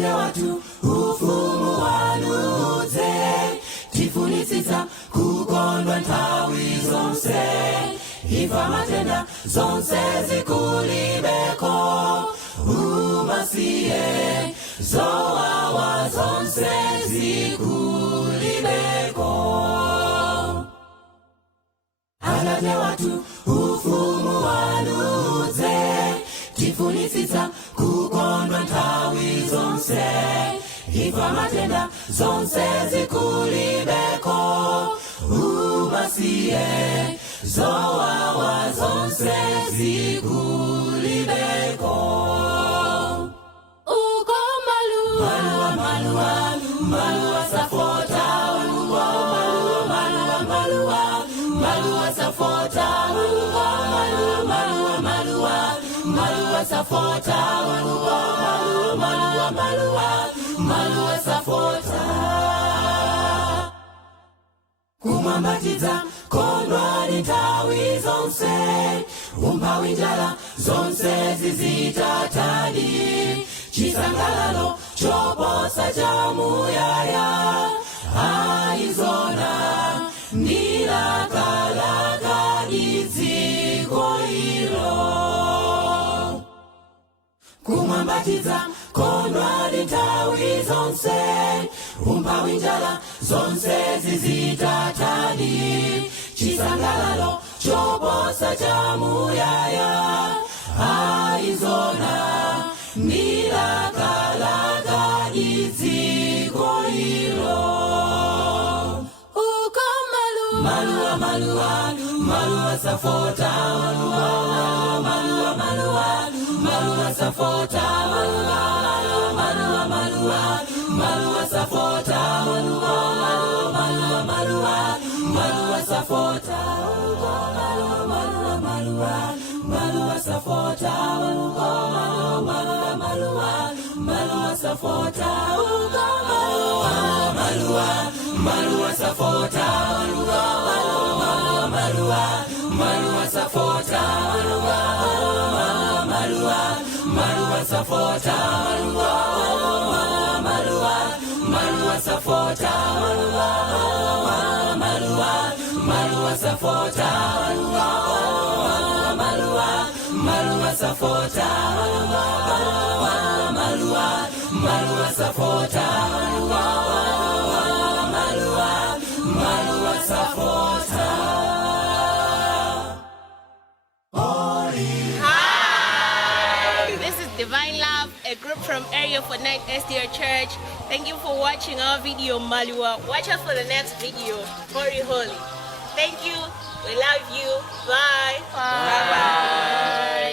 Atate watu ufumu wanuze tifunisisa kukondwa nthawi zonse ifa matenda zonse zikulibeko umasiye zowawa zonse zikulibeko Atate watu ufumu wanuze tifunisisa kukondwa nthawi zonse ifa matenda zonse zikulibeko umasiye zowawa zonse zikulibeko uko maluwa safota maluwa safota maluwa safota maluwa safota kumambatiza kondwa ni nthawi zonse umphawi njala zonse zizitatadi chisangalalo choposa chamuyaya aizona nilakalaka iziko ilo kumambatiza kondwa ni nthawi zonse umphawi njala zonse zizitatadi chisangalalo choposa chamuyaya aizona nilakalaka iziko ilo uko maluwa safota maluwa safota maluwa safota maluwa safota maluwa safota maluwa safota maluwa safota maluwa safota maluwa safota maluwa safota maluwa safota maluwa safota maluwa safota maluwa safota. Hi, this is Divine Love, a group from Area for Night SDR Church. Thank you for watching our video Maluwa. Watch us for the next video, Holy Holy. Thank you, we love you, bye. Bye. Bye.